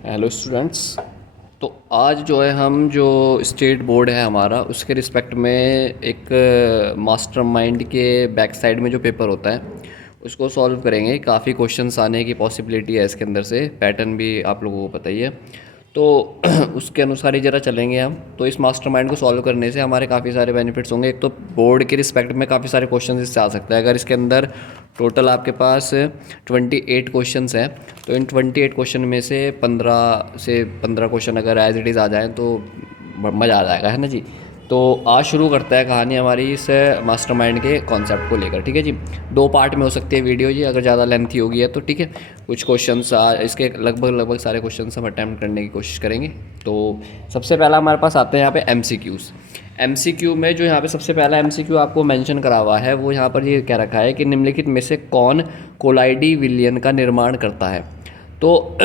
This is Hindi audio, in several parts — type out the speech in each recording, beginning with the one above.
Hello students. तो आज जो है हम जो स्टेट बोर्ड है हमारा उसके रिस्पेक्ट में एक मास्टरमाइंड के बैक साइड में जो पेपर होता है उसको सॉल्व करेंगे। काफ़ी क्वेश्चंस आने की पॉसिबिलिटी है इसके अंदर से, पैटर्न भी आप लोगों को पता ही है। तो उसके अनुसार ही ज़रा चलेंगे हम। तो इस मास्टरमाइंड को सॉल्व करने से हमारे काफ़ी सारे बेनिफिट्स होंगे। एक तो बोर्ड के रिस्पेक्ट में काफ़ी सारे क्वेश्चन इससे आ सकते हैं। अगर इसके अंदर टोटल आपके पास 28 क्वेश्चंस हैं तो इन 28 क्वेश्चन में से 15 क्वेश्चन अगर एज इट इज़ आ जाएँ तो मज़ा आ जाएगा, है ना जी। तो आज शुरू करता है कहानी हमारी इस मास्टरमाइंड के कॉन्सेप्ट को लेकर। ठीक है जी, 2 पार्ट में हो सकती है वीडियो जी, अगर ज़्यादा लेंथी होगी है तो ठीक है। कुछ क्वेश्चंस इसके लगभग सारे क्वेश्चंस हम अटैम्प्ट करने की कोशिश करेंगे। तो सबसे पहला हमारे पास आते हैं यहाँ पे एमसीक्यूज़। एमसीक्यू में जो यहाँ पे सबसे पहला एमसीक्यू आपको मेंशन करा हुआ है वो यहाँ पर ये कह रखा है कि निम्नलिखित में से कौन कोलाइडी विलयन का निर्माण करता है। तो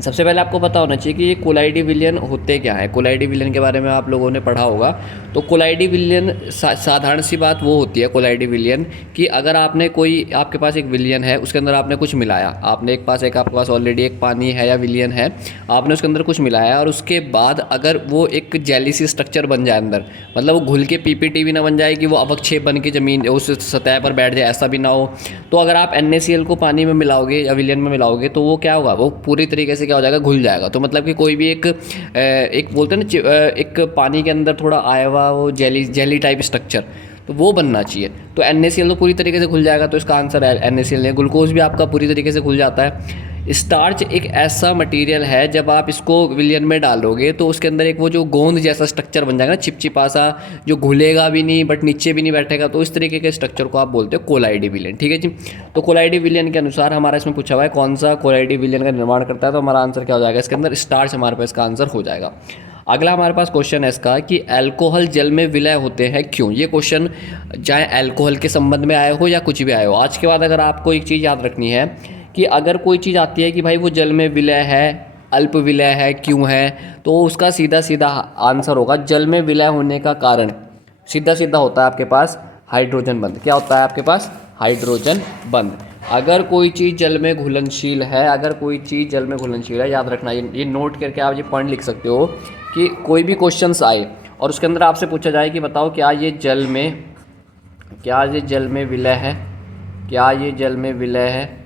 सबसे पहले आपको पता होना चाहिए कि ये कोलाइडी विलयन होते क्या है। कोलाइडी विलयन के बारे में आप लोगों ने पढ़ा होगा। तो कोलाइडी विलयन साधारण सी बात वो होती है कोलाइडी विलयन कि अगर आपने कोई आपके पास एक विलयन है, उसके अंदर आपने कुछ मिलाया, आपने आपके पास ऑलरेडी एक पानी है या विलयन है, आपने उसके अंदर कुछ मिलाया और उसके बाद अगर वो एक जेली सी स्ट्रक्चर बन जाए अंदर, मतलब वो घुल के पीपीटी भी ना बन जाए कि वो अवक्षेप बन के ज़मीन उस सतह पर बैठ जाए, ऐसा भी ना हो। तो अगर आप NaCl को पानी में मिलाओगे या विलयन में मिलाओगे तो वो क्या होगा, वो पूरी तरीके से क्या हो जाएगा, घुल जाएगा। तो मतलब कि कोई भी एक बोलते हैं ना एक पानी के अंदर थोड़ा आया हुआ वो जेली टाइप स्ट्रक्चर, तो वो बनना चाहिए। तो NaCl तो पूरी तरीके से घुल जाएगा, तो इसका आंसर है NaCl है। ग्लूकोज भी आपका पूरी तरीके से घुल जाता है। स्टार्च एक ऐसा मटेरियल है जब आप इसको विलयन में डालोगे तो उसके अंदर एक वो जो गोंद जैसा स्ट्रक्चर बन जाएगा ना, चिपचिपा सा, जो घुलेगा भी नहीं बट नीचे भी नहीं बैठेगा। तो इस तरीके के स्ट्रक्चर को आप बोलते हो कोलाइडी विलयन। ठीक है जी। तो कोलाइडी विलयन के अनुसार हमारा इसमें पूछा हुआ है कौन सा कोलाइडी विलयन का निर्माण करता है, तो हमारा आंसर क्या हो जाएगा, इसके अंदर स्टार्च हमारे पास इसका आंसर हो जाएगा। अगला हमारे पास क्वेश्चन है इसका कि अल्कोहल जल में विलय होते हैं क्यों। ये क्वेश्चन चाहे अल्कोहल के संबंध में आए हो या कुछ भी आए हो, आज के बाद अगर आपको एक चीज़ याद रखनी है कि अगर कोई चीज़ आती है कि भाई वो जल में विलय है, अल्प विलय है, क्यों है, तो उसका सीधा सीधा आंसर होगा जल में विलय होने का कारण सीधा सीधा होता है आपके पास हाइड्रोजन बंध। क्या होता है आपके पास, हाइड्रोजन बंध। अगर कोई चीज़ जल में घुलनशील है, अगर कोई चीज़ जल में घुलनशील है, याद रखना, ये नोट करके आप ये पॉइंट लिख सकते हो कि कोई भी क्वेश्चंस आए और उसके अंदर आपसे पूछा जाए कि बताओ क्या ये जल में विलय है, क्या ये जल में विलय है।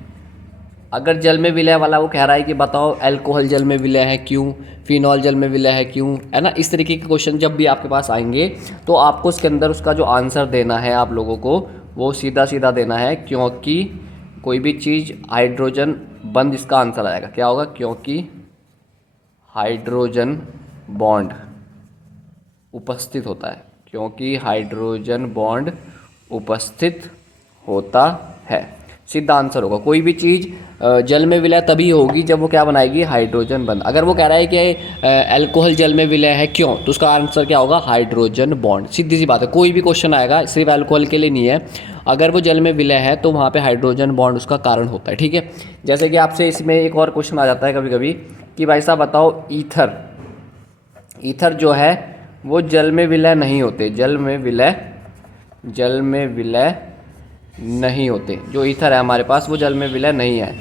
अगर जल में विलय वाला वो कह रहा है कि बताओ अल्कोहल जल में विलय है क्यों, फिनॉल जल में विलय है क्यों, है ना। इस तरीके के क्वेश्चन जब भी आपके पास आएंगे तो आपको उसके अंदर उसका जो आंसर देना है आप लोगों को वो सीधा सीधा देना है, क्योंकि कोई भी चीज़ हाइड्रोजन बंध, इसका आंसर आएगा क्या होगा, क्योंकि हाइड्रोजन बॉन्ड उपस्थित होता है, क्योंकि हाइड्रोजन बॉन्ड उपस्थित होता है। सीधा आंसर होगा कोई भी चीज़ जल में विलय तभी होगी जब वो क्या बनाएगी, हाइड्रोजन बंध। अगर वो कह रहा है कि अल्कोहल जल में विलय है क्यों, तो उसका आंसर क्या होगा, हाइड्रोजन बॉन्ड। सीधी सी बात है, कोई भी क्वेश्चन आएगा सिर्फ अल्कोहल के लिए नहीं है, अगर वो जल में विलय है तो वहाँ पे हाइड्रोजन बॉन्ड उसका कारण होता है। ठीक है। जैसे कि आपसे इसमें एक और क्वेश्चन आ जाता है कभी कभी कि भाई साहब बताओ ईथर जो है वो जल में विलय नहीं होते, जल में विलय नहीं होते। जो ईथर है हमारे पास वो जल में विलय नहीं है।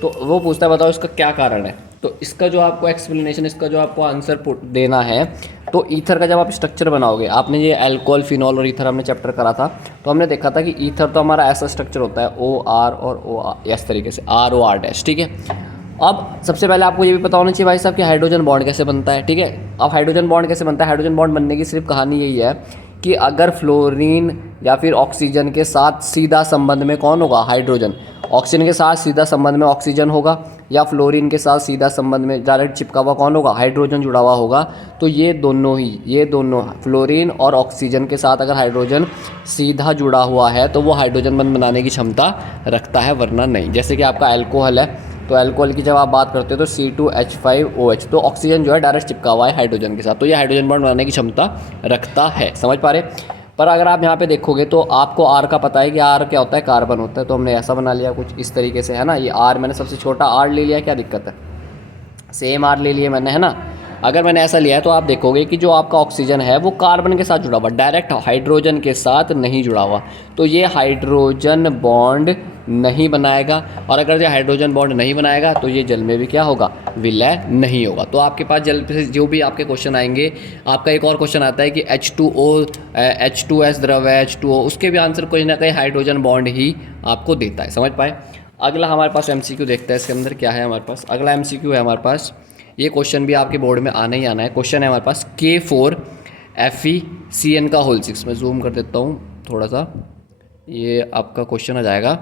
तो वो पूछता है बताओ इसका क्या कारण है। तो इसका जो आपको एक्सप्लेनेशन, इसका जो आपको आंसर देना है, तो ईथर का जब आप स्ट्रक्चर बनाओगे, आपने ये अल्कोहल, फिनॉल और ईथर हमने चैप्टर करा था, तो हमने देखा था कि ईथर तो हमारा ऐसा स्ट्रक्चर होता है OR और OR, इस तरीके से ROR'। ठीक है। अब सबसे पहले आपको ये भी पता होना चाहिए भाई साहब कि हाइड्रोजन बॉन्ड कैसे बनता है। ठीक है। अब हाइड्रोजन बॉन्ड कैसे बनता है, हाइड्रोजन बॉन्ड बनने की सिर्फ कहानी यही है कि अगर फ्लोरीन या फिर ऑक्सीजन के साथ सीधा संबंध में कौन होगा, हाइड्रोजन, ऑक्सीजन के साथ सीधा संबंध में ऑक्सीजन होगा, या फ्लोरीन के साथ सीधा संबंध में डायरेक्ट चिपका हुआ कौन होगा, हाइड्रोजन जुड़ा हुआ होगा। तो ये दोनों फ्लोरीन और ऑक्सीजन के साथ अगर हाइड्रोजन सीधा जुड़ा हुआ है तो वो हाइड्रोजन बंध बनाने की क्षमता रखता है, वरना नहीं। जैसे कि आपका अल्कोहल है, तो अल्कोहल की जब आप बात करते हो तो C2H5OH, तो ऑक्सीजन जो है डायरेक्ट चिपका हुआ है हाइड्रोजन के साथ, तो ये हाइड्रोजन बॉन्ड बनाने की क्षमता रखता है। समझ पा रहे। पर अगर आप यहाँ पे देखोगे तो आपको R का पता है कि R क्या होता है, कार्बन होता है। तो हमने ऐसा बना लिया कुछ इस तरीके से, है ना। ये R मैंने सबसे छोटा R ले लिया, क्या दिक्कत है, सेम R ले लिए मैंने, है ना। अगर मैंने ऐसा लिया है तो आप देखोगे कि जो आपका ऑक्सीजन है वो कार्बन के साथ जुड़ा हुआ, डायरेक्ट हाइड्रोजन के साथ नहीं जुड़ा हुआ, तो ये हाइड्रोजन बॉन्ड नहीं बनाएगा। और अगर ये हाइड्रोजन बॉन्ड नहीं बनाएगा तो ये जल में भी क्या होगा, विलय नहीं होगा। तो आपके पास जल से जो भी आपके क्वेश्चन आएंगे, आपका एक और क्वेश्चन आता है कि H2O H2S द्रव है H2O, उसके भी आंसर कोई ना कोई हाइड्रोजन बॉन्ड ही आपको देता है, समझ पाए। अगला हमारे पास MCQ देखते हैं इसके अंदर क्या है हमारे पास। अगला MCQ है हमारे पास, ये क्वेश्चन भी आपके बोर्ड में आना ही आना है। क्वेश्चन है हमारे पास K4FeCN का होल 6। मैं जूम कर देता हूँ थोड़ा सा, ये आपका क्वेश्चन आ जाएगा।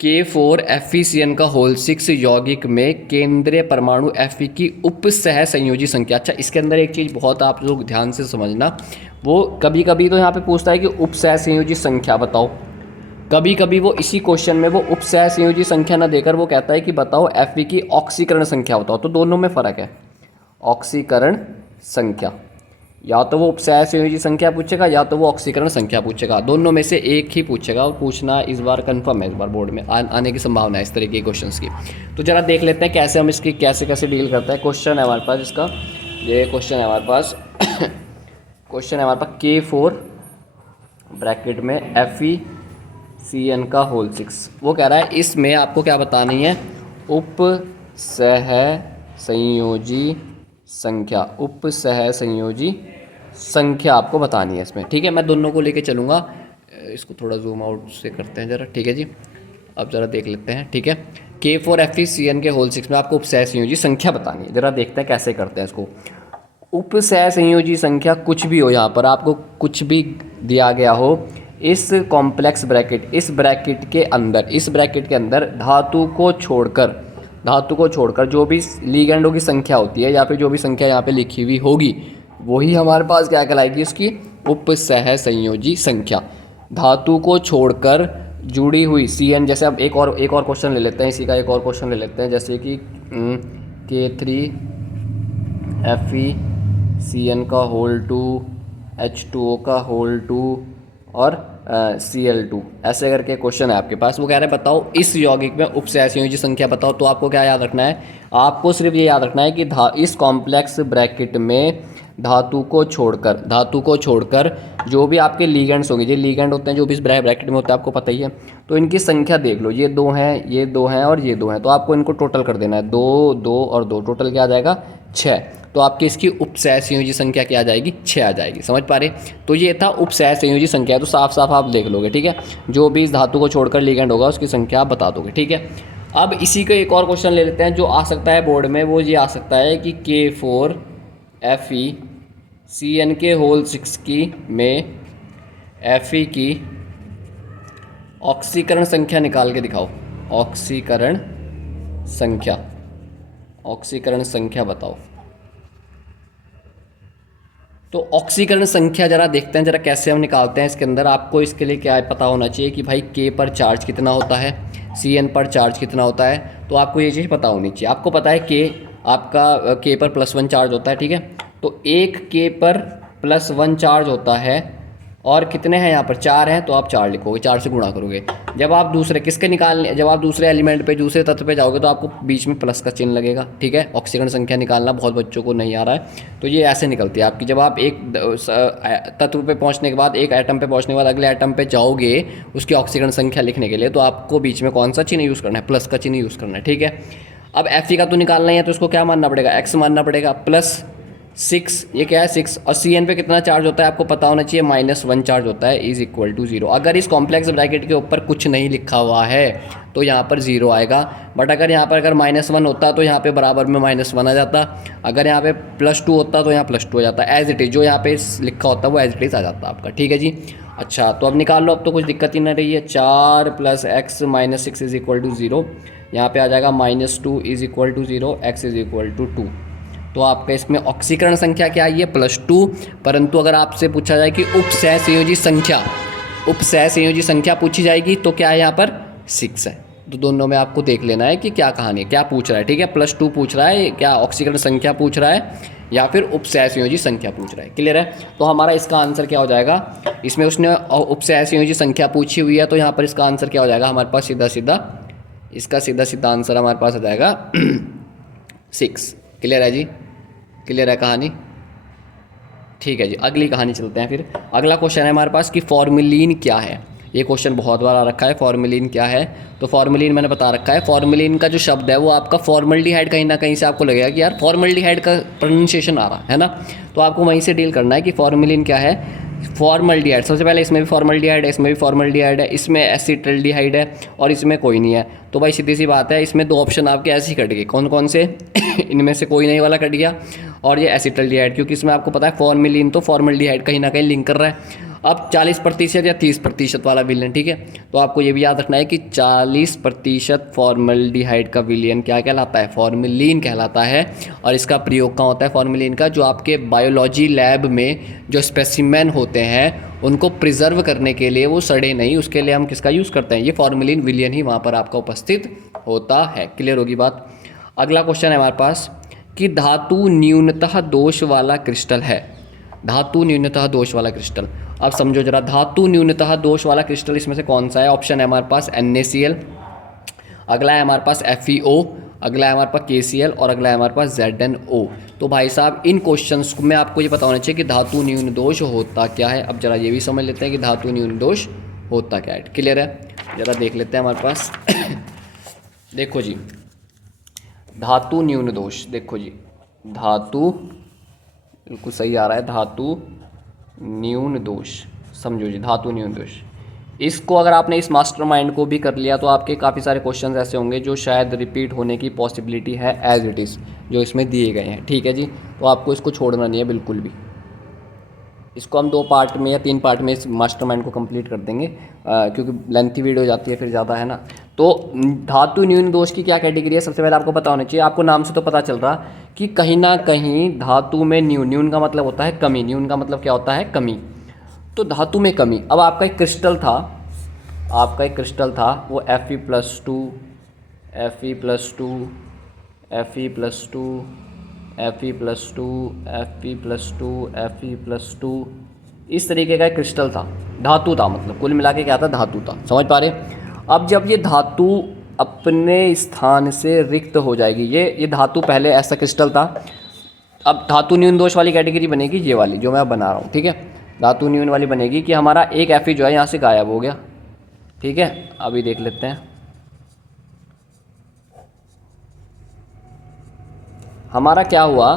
K4FeCN का होल 6 यौगिक में केंद्रीय परमाणु Fe की उप सह संयोजी संख्या। अच्छा, इसके अंदर एक चीज़ बहुत आप लोग ध्यान से समझना, वो कभी कभी तो यहाँ पे पूछता है कि उप सह संयोजी संख्या बताओ, कभी कभी वो इसी क्वेश्चन में वो उपसह संयोजी संख्या ना देकर वो कहता है कि बताओ Fe की ऑक्सीकरण संख्या बताओ। तो दोनों में फ़र्क है, ऑक्सीकरण संख्या, या तो वो उपसह संयोजी संख्या पूछेगा या तो वो ऑक्सीकरण संख्या पूछेगा, दोनों में से एक ही पूछेगा। और पूछना इस बार कंफर्म है, इस बार बोर्ड में आने की संभावना है इस तरह के क्वेश्चंस की। तो जरा देख लेते हैं कैसे हम इसकी कैसे कैसे डील करते हैं। क्वेश्चन है हमारे पास इसका, ये क्वेश्चन है हमारे पास क्वेश्चन है हमारे पास K4 ब्रैकेट में FeCN का होल 6। वो कह रहा है इसमें आपको क्या बतानी है, उप सह संयोजी संख्या, उप सह संयोजी संख्या आपको बतानी है इसमें, ठीक है। मैं दोनों को लेके चलूँगा, इसको थोड़ा जूम आउट से करते हैं ज़रा, ठीक है जी। अब ज़रा देख लेते हैं, ठीक है। K4FeCN के होल 6 में आपको उप सह संयोजी संख्या बतानी है। ज़रा देखते हैं कैसे करते हैं इसको। उप सह संयोजी संख्या कुछ भी हो, यहाँ पर आपको कुछ भी दिया गया हो, इस कॉम्प्लेक्स ब्रैकेट, इस ब्रैकेट के अंदर, इस ब्रैकेट के अंदर धातु को छोड़कर जो भी लिगेंडों की संख्या होती है या फिर जो भी संख्या यहाँ पे लिखी हुई होगी, वही हमारे पास क्या कहलाएगी, उसकी उप सह संयोजी संख्या। धातु को छोड़कर जुड़ी हुई CN, जैसे अब एक और क्वेश्चन ले लेते हैं, इसी का एक और क्वेश्चन ले लेते हैं, जैसे कि K3FeCN का होल 2, H2O का होल 2 और Cl2, ऐसे करके क्वेश्चन है आपके पास। वो कह रहे हैं बताओ इस यौगिक में उप सह संयोजी संख्या बताओ। तो आपको क्या याद रखना है, आपको सिर्फ ये याद रखना है कि इस कॉम्प्लेक्स ब्रैकेट में धातु को छोड़कर जो भी आपके लीगेंड्स होंगे, ये लीगेंड होते हैं जो भी इस ब्रैकेट में होते हैं, आपको पता ही है। तो इनकी संख्या देख लो, ये 2 हैं, ये 2 हैं और ये 2 हैं, तो आपको इनको टोटल कर देना है, 2 2 और 2, टोटल क्या आ जाएगा 6। तो आपकी इसकी उप सह संयोजी संख्या क्या आ जाएगी, 6 आ जाएगी, समझ पा रहे। तो ये था उप सह संयोजी संख्या, तो साफ साफ आप देख लोगे, ठीक है। जो भी इस धातु को छोड़कर लिगेंड होगा उसकी संख्या आप बता दोगे, ठीक है। अब इसी का एक और क्वेश्चन ले लेते हैं जो आ सकता है बोर्ड में। वो ये आ सकता है कि K4FeCN के होल 6 की में Fe की ऑक्सीकरण संख्या निकाल के दिखाओ, ऑक्सीकरण संख्या बताओ। तो ऑक्सीकरण संख्या जरा देखते हैं, जरा कैसे हम निकालते हैं। इसके अंदर आपको इसके लिए क्या पता होना चाहिए कि भाई K पर चार्ज कितना होता है, CN पर चार्ज कितना होता है। तो आपको ये चीज़ पता होनी चाहिए। आपको पता है K आपका K पर +1 चार्ज होता है, ठीक है। तो एक K पर +1 चार्ज होता है और कितने हैं यहाँ पर, 4 हैं, तो आप 4 लिखोगे, 4 से गुणा करोगे। जब आप दूसरे जब आप दूसरे एलिमेंट पे, दूसरे तत्व पे जाओगे तो आपको बीच में प्लस का चिन्ह लगेगा, ठीक है। ऑक्सीकरण संख्या निकालना बहुत बच्चों को नहीं आ रहा है, तो ये ऐसे निकलती है आपकी। जब आप एक तत्व पे पहुँचने के बाद, एक एटम पे पहुँचने के बाद अगले एटम पे जाओगे उसकी ऑक्सीकरण संख्या लिखने के लिए, तो आपको बीच में कौन सा चिन्ह यूज़ करना है, प्लस का चिन्ह यूज़ करना है, ठीक है। अब Fe का तो निकालना ही है, तो उसको क्या मानना पड़ेगा, x मानना पड़ेगा, +6, ये क्या है 6, और CN पे कितना चार्ज होता है आपको पता होना चाहिए, -1 चार्ज होता है, = 0। अगर इस कॉम्प्लेक्स ब्रैकेट के ऊपर कुछ नहीं लिखा हुआ है तो यहाँ पर 0 आएगा, बट अगर यहाँ पर अगर -1 होता तो यहाँ पे बराबर में -1 आ जाता, अगर यहाँ पे +2 होता तो यहाँ +2 हो जाता, एज इट इज़ जो यहाँ पे लिखा होता है वो एज इट इज़ आ जाता आपका, ठीक है जी। अच्छा, तो अब निकाल लो, अब तो कुछ दिक्कत ही ना रही है। 4 + x - 6 = 0, यहाँ पे आ जाएगा -2 = 0, x = 2। तो आपका इसमें ऑक्सीकरण संख्या क्या आई है, +2। परंतु अगर आपसे पूछा जाए कि उप सह संयोजी संख्या पूछी जाएगी तो क्या है यहाँ पर 6 है। तो दोनों में आपको देख लेना है कि क्या कहानी है, क्या पूछ रहा है, ठीक है। +2 पूछ रहा है, क्या ऑक्सीकरण संख्या पूछ रहा है या फिर उप सह संयोजी संख्या पूछ रहा है, क्लियर है। तो हमारा इसका आंसर क्या हो जाएगा, इसमें उसने उप सह संयोजी संख्या पूछी हुई है, तो यहाँ पर इसका आंसर क्या हो जाएगा हमारे पास, सीधा सीधा आंसर हमारे पास आ जाएगा 6, क्लियर है जी। क्लियर है कहानी? ठीक है जी, अगली कहानी चलते हैं फिर। अगला क्वेश्चन है हमारे पास कि फॉर्मेलिन क्या है। ये क्वेश्चन बहुत बार आ रखा है, फॉर्मेलिन क्या है। तो फॉर्मेलिन मैंने बता रखा है, फॉर्मेलिन का जो शब्द है वो आपका फॉर्मल्डिहाइड, कहीं ना कहीं से आपको लगेगा कि यार फॉर्मल्डिहाइड का प्रोनाउंसिएशन आ रहा है ना, तो आपको वहीं से डील करना है कि फॉर्मेलिन क्या है। फॉर्मल्डिहाइड, सबसे पहले इसमें भी फॉर्मल्डिहाइड है, इसमें भी फॉर्मल्डिहाइड है, इसमें एसिटल्डिहाइड है और इसमें कोई नहीं है। तो भाई सीधी सी बात है, इसमें दो ऑप्शन आपके ऐसे ही कट गए। कौन कौन से? इनमें से कोई नहीं वाला कट गया और ये एसिटल्डिहाइड, क्योंकि इसमें आपको पता है फॉर्मेलिन तो फॉर्मल्डिहाइड कहीं ना कहीं लिंक कर रहा है। अब 40% या 30% वाला विलयन, ठीक है, तो आपको ये भी याद रखना है कि 40% फॉर्मल्डिहाइड का विलयन क्या कहलाता है? फॉर्मेलिन कहलाता है। और इसका प्रयोग कहाँ होता है फॉर्मेलिन का? जो आपके बायोलॉजी लैब में जो स्पेसिमेन होते हैं उनको प्रिजर्व करने के लिए, वो सड़े नहीं, उसके लिए हम किसका यूज़ करते हैं? ये फॉर्मेलिन विलयन ही वहाँ पर आपका उपस्थित होता है। क्लियर होगी बात? अगला क्वेश्चन है हमारे पास कि धातु न्यूनतः दोष वाला क्रिस्टल है। धातु न्यूनतः दोष वाला क्रिस्टल, अब समझो जरा, धातु न्यूनतः दोष वाला क्रिस्टल इसमें से कौन सा है? ऑप्शन है हमारे पास NaCl, अगला है हमारे पास FeO, अगला है हमारे पास KCl और अगला है हमारे पास ZnO। तो भाई साहब इन क्वेश्चंस में आपको ये पता होना चाहिए कि धातु न्यून दोष होता क्या है। अब जरा ये भी समझ लेते हैं कि धातु न्यून दोष होता क्या है। क्लियर है? जरा देख लेते हैं हमारे पास। देखो जी, धातु न्यून दोष, देखो जी, धातु बिल्कुल सही आ रहा है, धातु न्यून दोष, समझो जी, धातु न्यून दोष। इसको अगर आपने इस मास्टरमाइंड को भी कर लिया तो आपके काफ़ी सारे क्वेश्चंस ऐसे होंगे जो शायद रिपीट होने की पॉसिबिलिटी है एज इट इज़, जो इसमें दिए गए हैं। ठीक है जी, तो आपको इसको छोड़ना नहीं है बिल्कुल भी। इसको हम 2 पार्ट में या 3 पार्ट में इस मास्टरमाइंड को कंप्लीट कर देंगे, क्योंकि लेंथी वीडियो हो जाती है फिर ज़्यादा, है ना। तो धातु न्यून दोष की क्या कैटेगरी है, सबसे पहले आपको पता होना चाहिए। आपको नाम से तो पता चल रहा कि कहीं ना कहीं धातु में न्यून, न्यून का मतलब होता है कमी, न्यून का मतलब क्या होता है? कमी। तो धातु में कमी। अब आपका एक क्रिस्टल था, आपका एक क्रिस्टल था, वो Fe+2 Fe+2 Fe+2 Fe+2 Fe+2 Fe+2, इस तरीके का एक क्रिस्टल था, धातु था, मतलब कुल मिला के क्या था? धातु था। समझ पा रहे? अब जब ये धातु अपने स्थान से रिक्त हो जाएगी, ये धातु पहले ऐसा क्रिस्टल था, अब धातु न्यून दोष वाली कैटेगरी बनेगी ये वाली जो मैं अब बना रहा हूँ। ठीक है, धातु न्यून वाली बनेगी कि हमारा एक Fe जो है यहाँ से गायब हो गया। ठीक है, अभी देख लेते हैं। हमारा क्या हुआ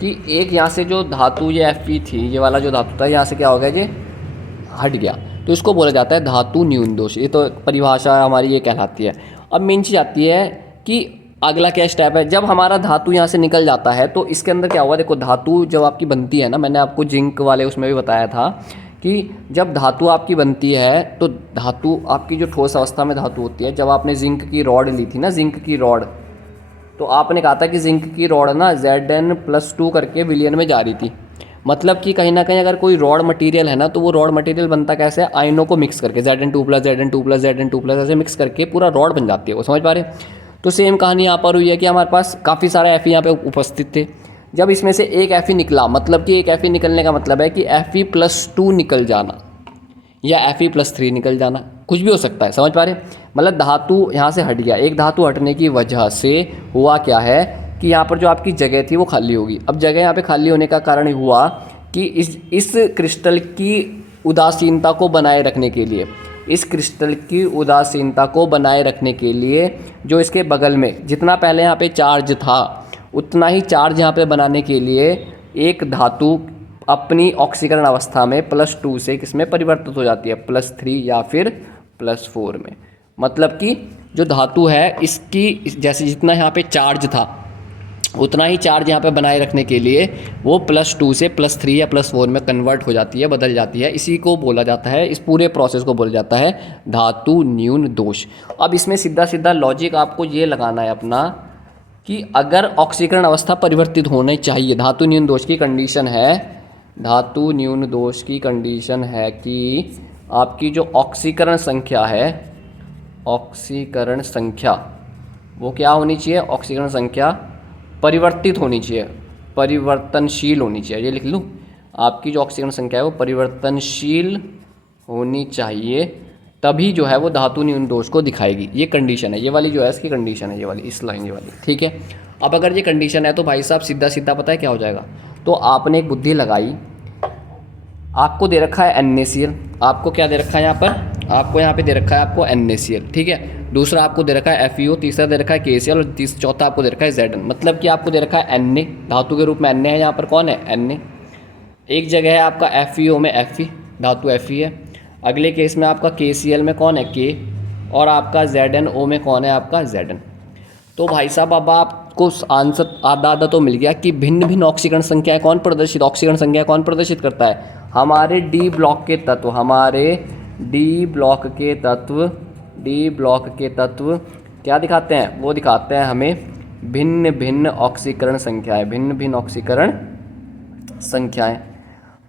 कि एक यहाँ से जो धातु ये Fe थी, ये वाला जो धातु था, यहाँ से क्या हो गया? ये हट गया, तो इसको बोला जाता है धातु न्यून दोष। ये तो परिभाषा हमारी ये कहलाती है। अब मेन चीज़ आती है कि अगला क्या स्टेप है। जब हमारा धातु यहाँ से निकल जाता है तो इसके अंदर क्या होगा? देखो, धातु जब आपकी बनती है ना, मैंने आपको जिंक वाले उसमें भी बताया था कि जब धातु आपकी बनती है तो धातु आपकी जो ठोस अवस्था में धातु होती है, जब आपने जिंक की रॉड ली थी ना, जिंक की रॉड, तो आपने कहा था कि जिंक की रॉड ना Zn+2 करके विलयन में जा रही थी। मतलब कि कहीं ना कहीं अगर कोई रॉड मटेरियल है ना, तो वो रॉड मटेरियल बनता कैसे है? आयनों को मिक्स करके, Zn2+, Zn2+, Zn2+ ऐसे मिक्स करके पूरा रॉड बन जाती है वो। समझ पा रहे? तो सेम कहानी यहाँ पर हुई है कि हमारे पास काफ़ी सारे Fe यहाँ पे उपस्थित थे। जब इसमें से एक Fe निकला, मतलब कि एक Fe निकलने का मतलब है कि Fe+2 निकल जाना या Fe+3 निकल जाना, कुछ भी हो सकता है। समझ पा रहे? मतलब धातु यहाँ से हट गया। एक धातु हटने की वजह से हुआ क्या है कि यहाँ पर जो आपकी जगह थी वो खाली होगी। अब जगह यहाँ पे खाली होने का कारण हुआ कि इस क्रिस्टल की उदासीनता को बनाए रखने के लिए, इस क्रिस्टल की उदासीनता को बनाए रखने के लिए जो इसके बगल में जितना पहले यहाँ पे चार्ज था, उतना ही चार्ज यहाँ पे बनाने के लिए एक धातु अपनी ऑक्सीकरण अवस्था में +2 से किसमें परिवर्तित हो जाती है? +3 या फिर +4 में। मतलब कि जो धातु है इसकी जैसे जितना यहाँ पे चार्ज था, उतना ही चार्ज यहाँ पे बनाए रखने के लिए वो +2 से +3 या +4 में कन्वर्ट हो जाती है, बदल जाती है। इसी को बोला जाता है, इस पूरे प्रोसेस को बोला जाता है धातु न्यून दोष। अब इसमें सीधा सीधा लॉजिक आपको ये लगाना है अपना कि अगर ऑक्सीकरण अवस्था परिवर्तित होनी चाहिए, धातु न्यून दोष की कंडीशन है, धातु न्यून दोष की कंडीशन है कि आपकी जो ऑक्सीकरण संख्या है, ऑक्सीकरण संख्या वो क्या होनी चाहिए? ऑक्सीकरण संख्या परिवर्तित होनी चाहिए, परिवर्तनशील होनी चाहिए। ये लिख लूँ, आपकी जो ऑक्सीकरण संख्या है वो परिवर्तनशील होनी चाहिए, तभी जो है वो धातु न्यून दोष को दिखाएगी। ये कंडीशन है, ये वाली जो है इसकी कंडीशन है, ये वाली इस लाइन ये वाली, ठीक है। अब अगर ये कंडीशन है तो भाई साहब सीधा सीधा पता है क्या हो जाएगा, तो आपने एक बुद्धि लगाई, आपको दे रखा है NaCl, आपको क्या दे रखा है यहाँ पर, आपको यहाँ पे दे रखा है आपको NaCl, ठीक है। दूसरा आपको दे रखा है FeO, तीसरा दे रखा है KCl और चौथा आपको दे रखा है Zn। मतलब कि आपको दे रखा है Na, धातु के रूप में Na है, यहाँ पर कौन है Na। एक जगह है आपका FeO में Fe, धातु Fe है। अगले केस में आपका KCl में कौन है K, और आपका ZnO में कौन है आपका Zn। तो भाई साहब अब आपको आंसर आधा आधा तो मिल गया कि भिन्न भिन्न ऑक्सीकरण संख्याएं कौन प्रदर्शित, ऑक्सीकरण संख्या कौन प्रदर्शित करता है, हमारे डी ब्लॉक के तत्व, हमारे डी ब्लॉक के तत्व, डी ब्लॉक के तत्व क्या दिखाते हैं, वो दिखाते हैं हमें भिन्न भिन्न ऑक्सीकरण संख्याएं, भिन्न भिन्न ऑक्सीकरण संख्याएं।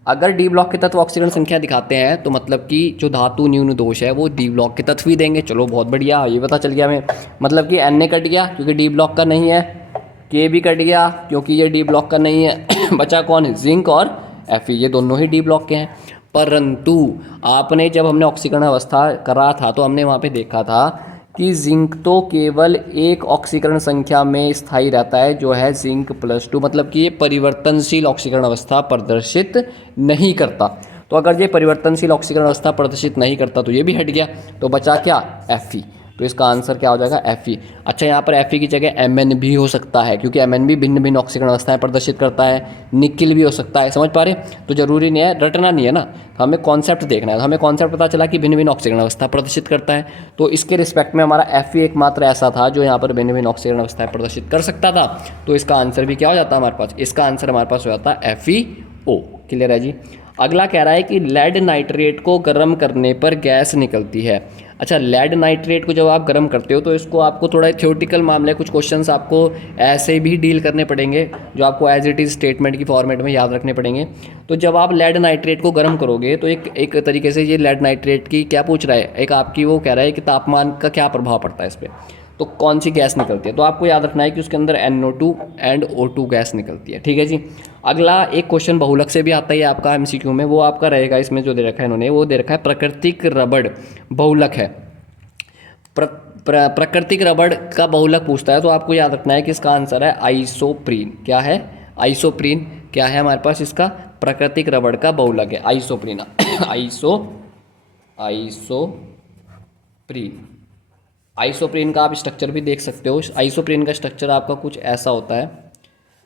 अगर डी ब्लॉक के तत्व ऑक्सीकरण संख्या दिखाते हैं तो मतलब कि जो धातु न्यून दोष है वो डी ब्लॉक के तत्व ही देंगे। चलो बहुत बढ़िया, ये पता चल गया हमें। मतलब कि Na कट गया क्योंकि डी ब्लॉक का नहीं है, K भी कट गया क्योंकि ये डी ब्लॉक का नहीं है बचा कौन है, जिंक और Fe, ये दोनों ही डी ब्लॉक के हैं। परंतु आपने जब हमने ऑक्सीकरण अवस्था करा था तो हमने वहाँ पे देखा था कि जिंक तो केवल एक ऑक्सीकरण संख्या में स्थायी रहता है, जो है जिंक +2, मतलब कि ये परिवर्तनशील ऑक्सीकरण अवस्था प्रदर्शित नहीं करता। तो अगर ये परिवर्तनशील ऑक्सीकरण अवस्था प्रदर्शित नहीं करता तो ये भी हट गया, तो बचा क्या, Fe। तो इसका आंसर क्या हो जाएगा, Fe। अच्छा, यहाँ पर Fe की जगह Mn भी हो सकता है क्योंकि Mn भी भिन्न भिन्न ऑक्सीकरण अवस्थाएं प्रदर्शित करता है, निकिल भी हो सकता है, समझ पा रहे। तो जरूरी नहीं है, रटना नहीं है ना, हमें कॉन्सेप्ट देखना है। तो हमें कॉन्सेप्ट पता चला कि भिन्न भिन्न ऑक्सीकरण अवस्था प्रदर्शित करता है, तो इसके रिस्पेक्ट में हमारा Fe एकमात्र ऐसा था जो यहाँ पर भिन्न भिन्न ऑक्सीकरण अवस्थाएं प्रदर्शित कर सकता था। तो इसका आंसर भी क्या हो जाता है हमारे पास, इसका आंसर हमारे पास हो जाता है FeO। क्लियर है जी। अगला कह रहा है कि लेड नाइट्रेट को गर्म करने पर गैस निकलती है। अच्छा, लेड नाइट्रेट को जब आप गर्म करते हो तो इसको आपको थोड़ा थ्योरेटिकल मामले, कुछ क्वेश्चंस आपको ऐसे भी डील करने पड़ेंगे जो आपको एज इट इज़ स्टेटमेंट की फॉर्मेट में याद रखने पड़ेंगे। तो जब आप लेड नाइट्रेट को गर्म करोगे तो एक तरीके से ये लेड नाइट्रेट की क्या पूछ रहा है, एक आपकी वो कह रहा है कि तापमान का क्या प्रभाव पड़ता है इस पर, तो कौन सी गैस निकलती है। तो आपको याद रखना है कि उसके अंदर NO2 एंड O2 गैस निकलती है, ठीक है जी। अगला एक क्वेश्चन बहुलक से भी आता है आपका MCQ में, वो आपका रहेगा इसमें जो दे रखा है इन्होंने, वो दे रखा है प्राकृतिक रबड़ बहुलक है। प्राकृतिक रबड़ का बहुलक पूछता है तो आपको याद रखना है कि इसका आंसर है आइसोप्रीन। क्या है, आइसोप्रीन। क्या है हमारे पास, इसका प्राकृतिक रबड़ का बहुलक है आइसोप्रीन आइसोप्रीन। आइसोप्रीन का आप स्ट्रक्चर भी देख सकते हो। आइसोप्रीन का स्ट्रक्चर आपका कुछ ऐसा होता है,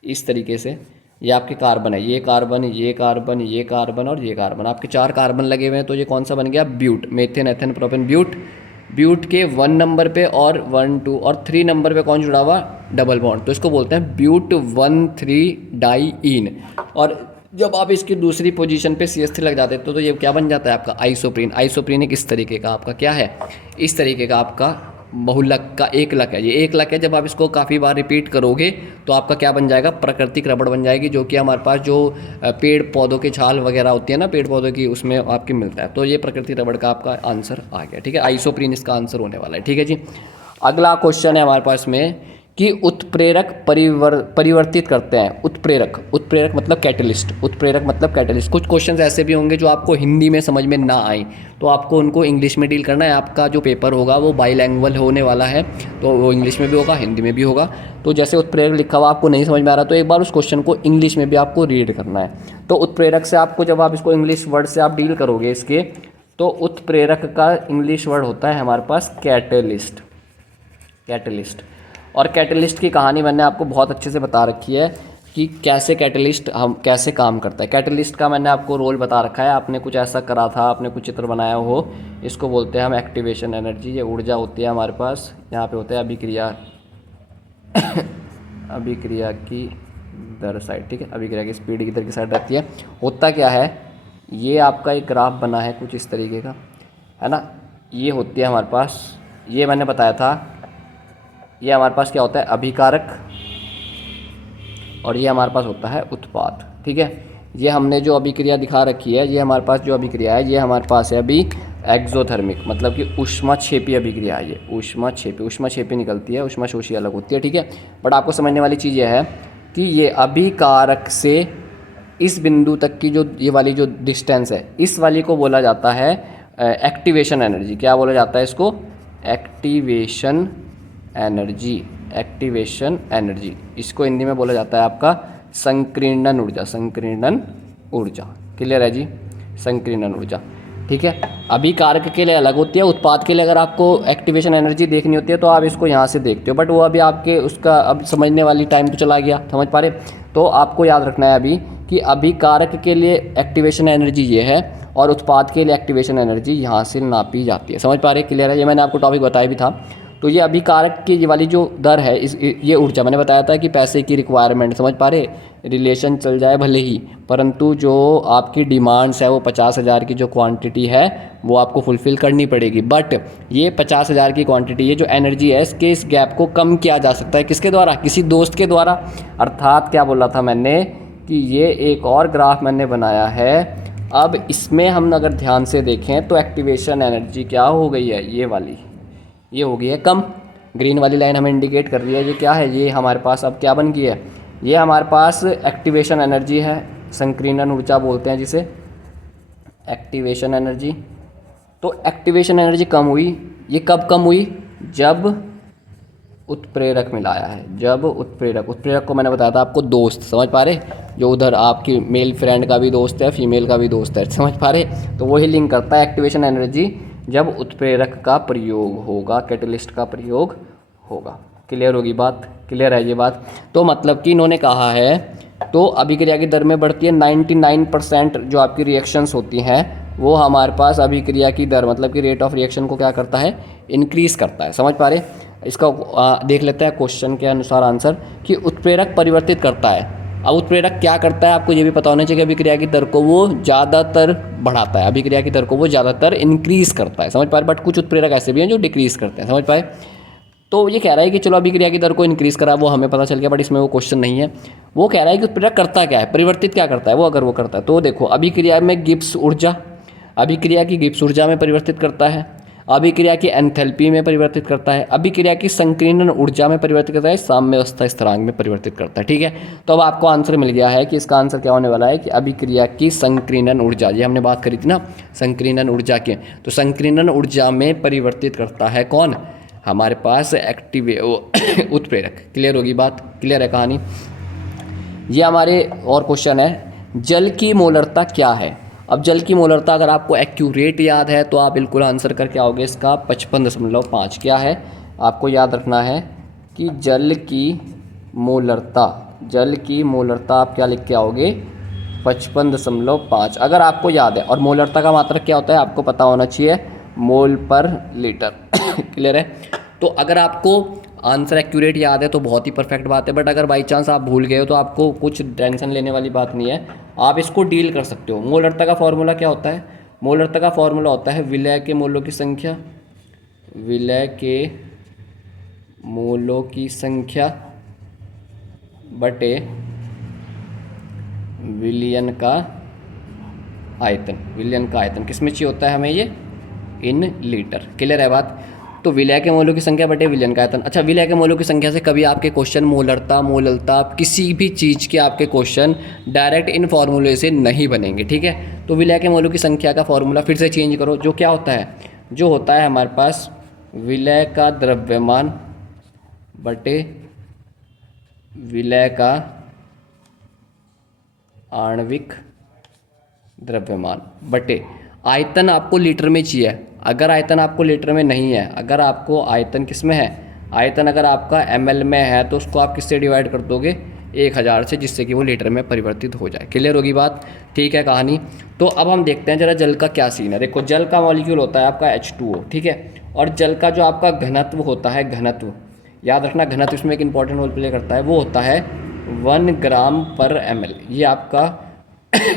इस तरीके से। ये आपके कार्बन है, ये कार्बन, ये कार्बन, ये कार्बन और ये कार्बन, आपके 4 कार्बन लगे हुए हैं। तो ये कौन सा बन गया, but, methane ethane propane but. But के 1 नंबर पे और 1 2 और 3 नंबर पे कौन जुड़ा हुआ, डबल बॉन्ड, तो इसको बोलते हैं ब्यूट 1,3 डाईइन। और जब आप इसकी दूसरी पोजीशन पे CH3 लग जाते तो ये क्या बन जाता है आपका आइसोप्रीन। आइसोप्रीन एक इस तरीके का आपका क्या है, इस तरीके का आपका बहुलक का एकलक है। ये एकलक है, जब आप इसको काफ़ी बार रिपीट करोगे तो आपका क्या बन जाएगा, प्राकृतिक रबड़ बन जाएगी, जो कि हमारे पास जो पेड़ पौधों की छाल वगैरह होती है ना पेड़ पौधों की, उसमें आपकी मिलता है। तो ये प्राकृतिक रबड़ का आपका आंसर आ गया, ठीक है। आइसोप्रीन इसका आंसर होने वाला है, ठीक है जी। अगला क्वेश्चन है हमारे पास में कि उत्प्रेरक परिवर्तित करते हैं। उत्प्रेरक मतलब कैटलिस्ट, उत्प्रेरक मतलब कैटलिस्ट। कुछ क्वेश्चंस ऐसे भी होंगे जो आपको हिंदी में समझ में ना आए, तो आपको उनको इंग्लिश में डील करना है। आपका जो पेपर होगा वो बाईलैंग्वेज होने वाला है, तो वो इंग्लिश में भी होगा, हिंदी में भी होगा। तो जैसे उत्प्रेरक लिखा हुआ आपको नहीं समझ में आ रहा तो एक बार उस क्वेश्चन को इंग्लिश में भी आपको रीड करना है। तो उत्प्रेरक से आपको, जब आप इसको इंग्लिश वर्ड से आप डील करोगे इसके, तो उत्प्रेरक का इंग्लिश वर्ड होता है हमारे पास कैटलिस्ट। कैटलिस्ट और कैटलिस्ट की कहानी मैंने आपको बहुत अच्छे से बता रखी है कि कैसे कैटलिस्ट हम कैसे काम करता है। कैटलिस्ट का मैंने आपको रोल बता रखा है, आपने कुछ ऐसा करा था, आपने कुछ चित्र बनाया हो, इसको बोलते हैं हम एक्टिवेशन एनर्जी। ये ऊर्जा होती है हमारे पास, यहाँ पे होता है अभिक्रिया अभिक्रिया की दर साइड, ठीक है, अभिक्रिया की स्पीड इधर की साइड रहती है। होता क्या है, ये आपका एक ग्राफ बना है कुछ इस तरीके का, है ना, ये होती है हमारे पास, ये मैंने बताया था, ये हमारे पास क्या होता है अभिकारक, और ये हमारे पास होता है उत्पाद, ठीक है। ये हमने जो अभिक्रिया दिखा रखी है, ये हमारे पास जो अभिक्रिया है, ये हमारे पास है अभी एक्सोथर्मिक, मतलब कि ऊष्माक्षेपी अभिक्रिया है। ये ऊष्माक्षेपी निकलती है, ऊष्माशोषी अलग होती है, ठीक है। बट आपको समझने वाली चीज़ यह है कि ये अभिकारक से इस बिंदु तक की जो ये वाली जो डिस्टेंस है, इस वाली को बोला जाता है एक्टिवेशन एनर्जी, क्या बोला जाता है इसको? एक्टिवेशन एनर्जी, एक्टिवेशन एनर्जी, इसको हिंदी में बोला जाता है आपका संकीर्णन ऊर्जा, संकीर्णन ऊर्जा। क्लियर है जी? संकीर्णन ऊर्जा, ठीक है। अभिकारक के लिए अलग होती है, उत्पाद के लिए अगर आपको एक्टिवेशन एनर्जी देखनी होती है तो आप इसको यहाँ से देखते हो, बट वो अभी आपके उसका अब समझने वाली टाइम तो चला गया, समझ पा रहे? तो आपको याद रखना है अभी कि अभिकारक के लिए एक्टिवेशन एनर्जी ये है और उत्पाद के लिए एक्टिवेशन एनर्जी यहाँ से नापी जाती है, समझ पा रहे? क्लियर है? ये मैंने आपको टॉपिक बताया भी था। तो ये अभिकारक की ये वाली जो दर है, ये ऊर्जा मैंने बताया था कि पैसे की रिक्वायरमेंट, समझ पा रहे? रिलेशन चल जाए भले ही, परंतु जो आपकी डिमांड्स है वो 50,000 की जो क्वांटिटी है वो आपको फुलफ़िल करनी पड़ेगी। बट ये 50,000 की क्वांटिटी, ये जो एनर्जी है, इसके इस गैप को कम किया जा सकता है किसके द्वारा? किसी दोस्त के द्वारा। अर्थात क्या बोला था मैंने कि ये एक और ग्राफ मैंने बनाया है। अब इसमें हम अगर ध्यान से देखें तो एक्टिवेशन एनर्जी क्या हो गई है, ये वाली, ये हो गई है कम। ग्रीन वाली लाइन हमें इंडिकेट कर रही है ये क्या है, ये हमारे पास अब क्या बन गई है, ये हमारे पास एक्टिवेशन एनर्जी है, संकीर्णन ऊर्जा बोलते हैं जिसे, एक्टिवेशन एनर्जी। तो एक्टिवेशन एनर्जी कम हुई, ये कब कम हुई? जब उत्प्रेरक मिलाया है, जब उत्प्रेरक, उत्प्रेरक को मैंने बताया था आपको दोस्त, समझ पा रहे? जो उधर आपकी मेल फ्रेंड का भी दोस्त है, फीमेल का भी दोस्त है, समझ पा रहे? तो वही लिंक करता है एक्टिवेशन एनर्जी जब उत्प्रेरक का प्रयोग होगा, कैटलिस्ट का प्रयोग होगा। क्लियर होगी बात? क्लियर है ये बात? तो मतलब कि इन्होंने कहा है तो अभिक्रिया की दर में बढ़ती है 99% जो आपकी रिएक्शंस होती हैं वो हमारे पास अभिक्रिया की दर मतलब कि रेट ऑफ रिएक्शन को क्या करता है? इंक्रीज़ करता है, समझ पा रहे? इसका देख लेते हैं क्वेश्चन के अनुसार आंसर कि उत्प्रेरक परिवर्तित करता है। अब उत्प्रेरक क्या करता है आपको ये भी पता होना चाहिए कि अभिक्रिया की दर को वो ज़्यादातर बढ़ाता है, अभिक्रिया की दर को वो ज़्यादातर इंक्रीज़ करता है, समझ पा रहे? बट कुछ उत्प्रेरक ऐसे भी हैं जो डिक्रीज़ करते हैं, समझ पाए? तो ये कह रहा है कि चलो अभिक्रिया की दर को इंक्रीज़ करा, वो हमें पता चल गया, बट इसमें वो क्वेश्चन नहीं है। वो कह रहा है कि उत्प्रेरक करता क्या है, परिवर्तित क्या करता है वो, अगर वो करता है तो देखो अभिक्रिया में गिब्स ऊर्जा, अभिक्रिया की गिब्स ऊर्जा में परिवर्तित करता है, अभिक्रिया की एंथैल्पी में परिवर्तित करता है, अभिक्रिया की संकीर्णन ऊर्जा में परिवर्तित करता है, साम्यावस्था स्थिरांक में परिवर्तित करता है, ठीक है। तो अब आपको आंसर मिल गया है कि इसका आंसर क्या होने वाला है कि अभिक्रिया की संकीर्णन ऊर्जा, ये हमने बात करी थी ना संकीर्णन ऊर्जा की, तो संकीर्णन ऊर्जा में परिवर्तित करता है कौन? हमारे पास उत्प्रेरक। क्लियर होगी बात? क्लियर है कहानी? ये हमारे और क्वेश्चन है, जल की मोलरता क्या है? अब जल की मोलरता अगर आपको एक्यूरेट याद है तो आप बिल्कुल आंसर करके आओगे इसका 55.5। क्या है आपको याद रखना है कि जल की मोलरता, जल की मोलरता आप क्या लिख के आओगे? 55.5 अगर आपको याद है। और मोलरता का मात्रक क्या होता है आपको पता होना चाहिए, मोल पर लीटर। क्लियर है? तो अगर आपको आंसर एक्यूरेट याद है तो बहुत ही परफेक्ट बात है, बट अगर बाई चांस आप भूल गए हो तो आपको कुछ टेंशन लेने वाली बात नहीं है, आप इसको डील कर सकते हो। मोलरता का फॉर्मूला क्या होता है? मोलरता का फॉर्मूला होता है विलय के मोलों की संख्या, विलय के मोलों की संख्या बटे विलयन का आयतन। विलयन का आयतन किस में चाहिए होता है हमें? ये इन लीटर। क्लियर है बात? तो विलय के मोलों की संख्या बटे विलयन का आयतन। अच्छा, विलय के मोलों की संख्या से कभी आपके क्वेश्चन मोलरता, मोललता, किसी भी चीज़ के आपके क्वेश्चन डायरेक्ट इन फार्मूले से नहीं बनेंगे, ठीक है। तो विलय के मोलों की संख्या का फॉर्मूला फिर से चेंज करो, जो क्या होता है? जो होता है हमारे पास विलय का द्रव्यमान बटे विलय का आणविक द्रव्यमान बटे आयतन आपको लीटर में चाहिए। अगर आयतन आपको लीटर में नहीं है, अगर आपको आयतन किस में है? आयतन अगर आपका ml में है तो उसको आप किससे डिवाइड कर दोगे? 1000 से, जिससे कि वो लीटर में परिवर्तित हो जाए। क्लियर होगी बात? ठीक है कहानी। तो अब हम देखते हैं जरा जल का क्या सीन है। देखो जल का मॉलिक्यूल होता है आपका H2O, ठीक है। और जल का जो आपका घनत्व होता है, घनत्व याद रखना, घनत्व इसमें एक इंपॉर्टेंट रोल प्ले करता है, वो होता है 1 ग्राम पर ml। ये आपका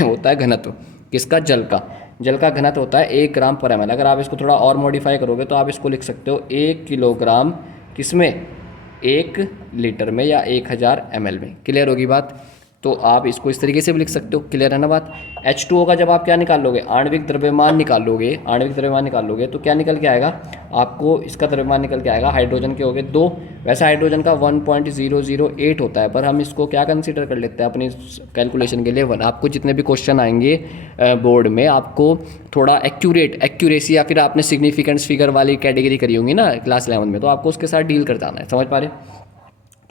होता है घनत्व किसका? जल का। जल का घनत्व होता है 1 ग्राम पर ml। अगर आप इसको थोड़ा और मॉडिफाई करोगे तो आप इसको लिख सकते हो 1 किलोग्राम किसमें? 1 लीटर में या 1000 ml में। क्लियर होगी बात? तो आप इसको इस तरीके से भी लिख सकते हो। क्लियर है ना बात। H2O का जब आप क्या निकाल लोगे, आणविक द्रव्यमान निकालोगे तो क्या निकल के आएगा आपको, इसका द्रव्यमान निकल के आएगा, हाइड्रोजन के हो गए 2। वैसे हाइड्रोजन का 1.008 होता है, पर हम इसको क्या कंसीडर कर लेते हैं अपनी कैलकुलेशन के लिए 1। आपको जितने भी क्वेश्चन आएंगे बोर्ड में, आपको थोड़ा एक्यूरेसी या फिर आपने सिग्निफिकेंस फिगर वाली कैटेगरी करी होंगी ना क्लास 11 में, तो आपको उसके साथ डील कर जाना है। समझ पा रहे।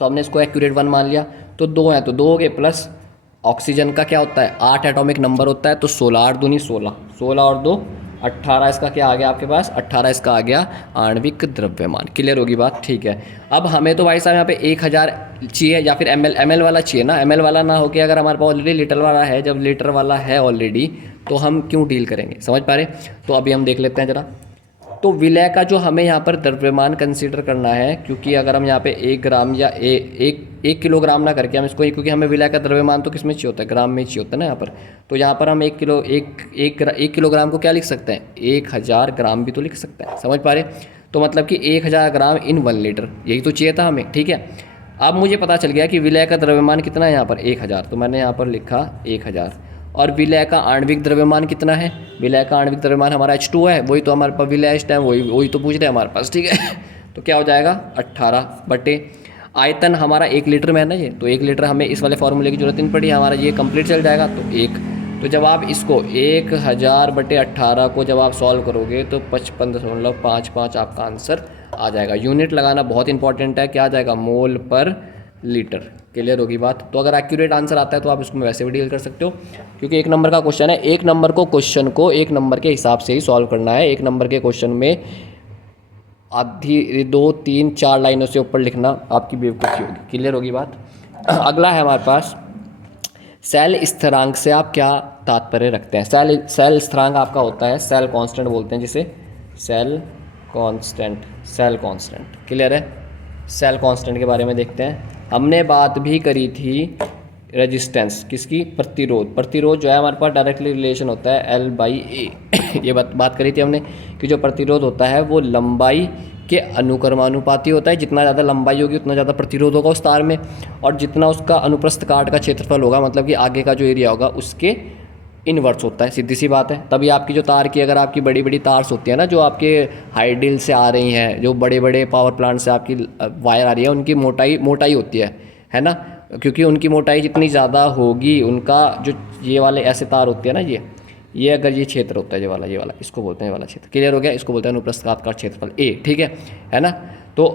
तो हमने इसको एक्यूरेट 1 मान लिया, तो 2 है तो 2 हो गए, प्लस ऑक्सीजन का क्या होता है 8 एटॉमिक नंबर होता है, तो 16 8 दूनी 16, 16 और 2 18, इसका क्या आ गया आपके पास 18, इसका आ गया आणविक द्रव्यमान। क्लियर होगी बात। ठीक है, अब हमें तो भाई साहब यहाँ पे 1000 चाहिए या फिर ml वाला चाहिए ना। ml वाला ना होके अगर हमारे पास ऑलरेडी लीटर वाला है, जब लीटर वाला है ऑलरेडी, तो हम क्यों डील करेंगे। समझ पा रहे। तो अभी हम देख लेते हैं ज़रा। तो विलय का जो हमें यहाँ पर द्रव्यमान कंसीडर करना है, क्योंकि अगर हम यहाँ पे 1 ग्राम या एक किलोग्राम ना करके हम इसको, क्योंकि हमें विलय का द्रव्यमान तो किस में चाहिए होता है, ग्राम में चाहिए होता है ना यहाँ पर। तो यहाँ पर हम 1 किलोग्राम को क्या लिख सकते हैं, 1000 ग्राम भी तो लिख सकते हैं। समझ पा रहे। तो मतलब कि 1000 ग्राम इन 1 लीटर, यही तो चाहिए था हमें। ठीक है, अब मुझे पता चल गया कि विलय का द्रव्यमान कितना है यहाँ पर 1000, तो मैंने यहाँ पर लिखा 1000। और विलय का आणविक द्रव्यमान कितना है, विलय का आणविक द्रव्यमान हमारा H2 है, वही तो हमारे पास विलय इस टाइम वही तो पूछ रहे हैं हमारे पास। ठीक है, तो क्या हो जाएगा 18 बटे आयतन हमारा 1 लीटर में है ना ये, तो 1 लीटर हमें इस वाले फॉर्मूले की जरूरत नहीं पड़ी, हमारा ये कंप्लीट चल जाएगा। तो 1, तो जब आप इसको 1000 बटे 18 को जब आप सॉल्व करोगे तो 55.55 आपका आंसर आ जाएगा। यूनिट लगाना बहुत इंपॉर्टेंट है, क्या आ जाएगा मोल पर लीटर। क्लियर होगी बात। तो अगर एक्यूरेट आंसर आता है तो आप इसमें वैसे भी डील कर सकते हो, क्योंकि 1 नंबर का क्वेश्चन है, 1 नंबर को क्वेश्चन को 1 नंबर के हिसाब से ही सॉल्व करना है। 1 नंबर के क्वेश्चन में आधी 2 3 4 लाइनों से ऊपर लिखना आपकी बेवकूफ़ी होगी। क्लियर होगी बात। अगला है हमारे पास सेल स्थिरांक से आप क्या तात्पर्य रखते हैं। सेल स्थिरांक आपका होता है सेल कांस्टेंट बोलते हैं जिसे, सेल कांस्टेंट। क्लियर है। सेल कांस्टेंट के बारे में देखते हैं। हमने बात भी करी थी रेजिस्टेंस किसकी, प्रतिरोध जो है हमारे पास डायरेक्टली रिलेशन होता है L/A। ये बात करी थी हमने कि जो प्रतिरोध होता है वो लंबाई के अनुक्रमानुपाती होता है। जितना ज़्यादा लंबाई होगी उतना ज़्यादा प्रतिरोध होगा उस तार में, और जितना उसका अनुप्रस्थ काट का क्षेत्रफल होगा, मतलब कि आगे का जो एरिया होगा, उसके इनवर्स होता है। सीधी सी बात है। तभी आपकी जो तार की, अगर आपकी बड़ी बड़ी तार्स होती है ना, जो आपके हाइडिल से आ रही हैं, जो बड़े बड़े पावर प्लांट से आपकी वायर आ रही है, उनकी मोटाई होती है ना, क्योंकि उनकी मोटाई जितनी ज़्यादा होगी, उनका जो ये वाले ऐसे तार होते हैं ना, ये अगर ये क्षेत्र होता है, ये वाला इसको बोलते हैं, ये वाला क्षेत्र। क्लियर हो गया। इसको बोलते हैं अनुप्रस्थ काट का क्षेत्रफल A। ठीक है ना। तो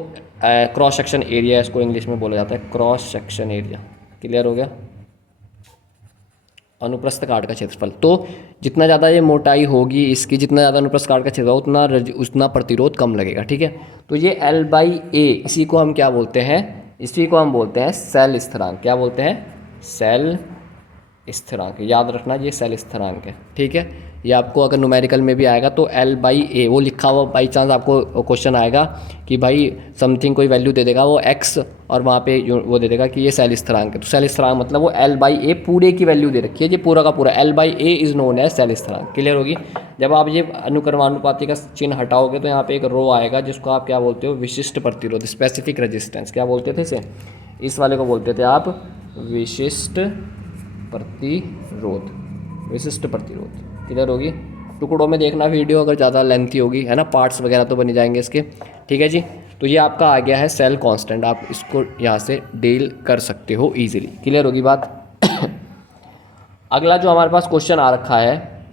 क्रॉस सेक्शन एरिया इसको इंग्लिश में बोला जाता है, क्रॉस सेक्शन एरिया। क्लियर हो गया। अनुप्रस्थ काट का क्षेत्रफल। तो जितना ज़्यादा ये मोटाई होगी इसकी, जितना ज़्यादा अनुप्रस्थ काट का क्षेत्रफल, उतना प्रतिरोध कम लगेगा। ठीक है। तो ये L/A, इसी को हम क्या बोलते हैं, इसी को हम बोलते हैं सेल स्थिरांक। क्या बोलते हैं, सेल स्थिरांक। याद रखना ये सेल स्थिरांक है। ठीक है। ये आपको अगर न्यूमेरिकल में भी आएगा तो L/A वो लिखा हुआ, बाई चांस आपको क्वेश्चन आएगा कि भाई समथिंग कोई वैल्यू दे देगा वो x, और वहाँ पे वो दे देगा कि ये सेल स्थिरांक है। तो सेल स्थिरांक मतलब वो L/A पूरे की वैल्यू दे रखी है, ये पूरा का पूरा L/A is known as cell स्थिरांक। क्लियर होगी। जब आप ये अनुक्रमानुपाती का चिन्ह हटाओगे तो यहाँ पे एक रो आएगा जिसको आप क्या बोलते हो, विशिष्ट प्रतिरोध, स्पेसिफिक रेजिस्टेंस। क्या बोलते थे इसे, इस वाले को बोलते थे आप विशिष्ट प्रतिरोध। क्लियर होगी। टुकड़ों में देखना वीडियो, अगर ज़्यादा लेंथी होगी, है ना, पार्ट्स वगैरह तो बन जाएंगे इसके। ठीक है जी। तो ये आपका आ गया है सेल कांस्टेंट, आप इसको यहाँ से डील कर सकते हो इजीली। क्लियर होगी बात। अगला जो हमारे पास क्वेश्चन आ रखा है,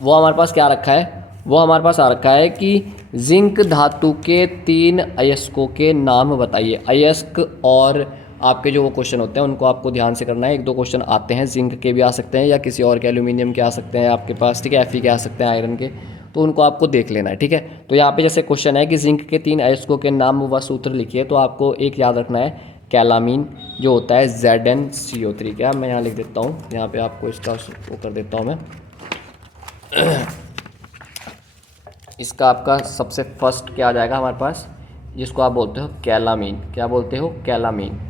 वो हमारे पास क्या रखा है, वो हमारे पास आ रखा है कि जिंक धातु के 3 अयस्कों के नाम बताइए। अयस्क और आपके जो वो क्वेश्चन होते हैं उनको आपको ध्यान से करना है। 1-2 क्वेश्चन आते हैं, जिंक के भी आ सकते हैं या किसी और के, एल्यूमिनियम के आ सकते हैं आपके पास। ठीक है। Fe के आ सकते हैं, आयरन के, तो उनको आपको देख लेना है। ठीक है। तो यहाँ पे जैसे क्वेश्चन है कि जिंक के 3 अयस्कों के नाम व सूत्र लिखिए, तो आपको एक याद रखना है, कैलामीन जो होता है ZnCO3। क्या मैं यहाँ लिख देता हूँ, यहाँ पे आपको इसका वो कर देता हूँ मैं। इसका आपका सबसे फर्स्ट क्या आ जाएगा हमारे पास, जिसको आप बोलते हो कैलामीन। क्या बोलते हो, कैलामीन।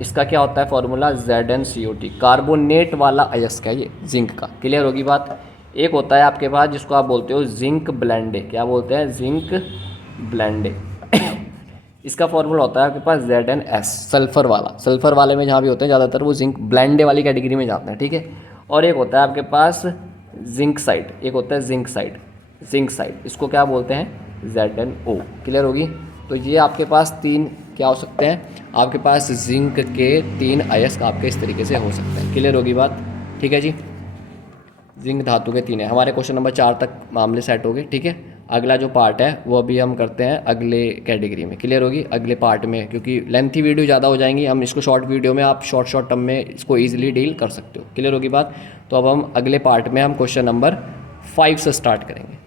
इसका क्या होता है फॉर्मूला, ZnCO3। कार्बोनेट वाला अयस्क है ये जिंक का। क्लियर होगी बात। एक होता है आपके पास जिसको आप बोलते हो जिंक ब्लेंडे। क्या बोलते हैं, जिंक ब्लेंडे। इसका फॉर्मूला होता है आपके पास ZnS, सल्फर वाला। सल्फर वाले में जहाँ भी होते हैं ज़्यादातर वो जिंक ब्लेंडे वाली कैटेगरी में जाते हैं, ठीक है। और एक होता है आपके पास जिंक साइड, एक होता है जिंक साइड, जिंक साइड, इसको क्या बोलते हैं ZnO। क्लियर होगी। तो ये आपके पास तीन क्या हो सकते हैं, आपके पास जिंक के 3 अयस्क आपके इस तरीके से हो सकते हैं। क्लियर होगी बात, ठीक है जी। जिंक धातु के 3 है। हमारे क्वेश्चन नंबर 4 तक मामले सेट हो गए, ठीक है। अगला जो पार्ट है वो अभी हम करते हैं अगले कैटेगरी में। क्लियर होगी अगले पार्ट में, क्योंकि लेंथी वीडियो ज़्यादा हो जाएंगी, हम इसको शॉर्ट वीडियो में आप शॉर्ट टर्म में इसको ईजिली डील कर सकते हो। क्लियर होगी बात। तो अब हम अगले पार्ट में हम क्वेश्चन नंबर 5 से स्टार्ट करेंगे।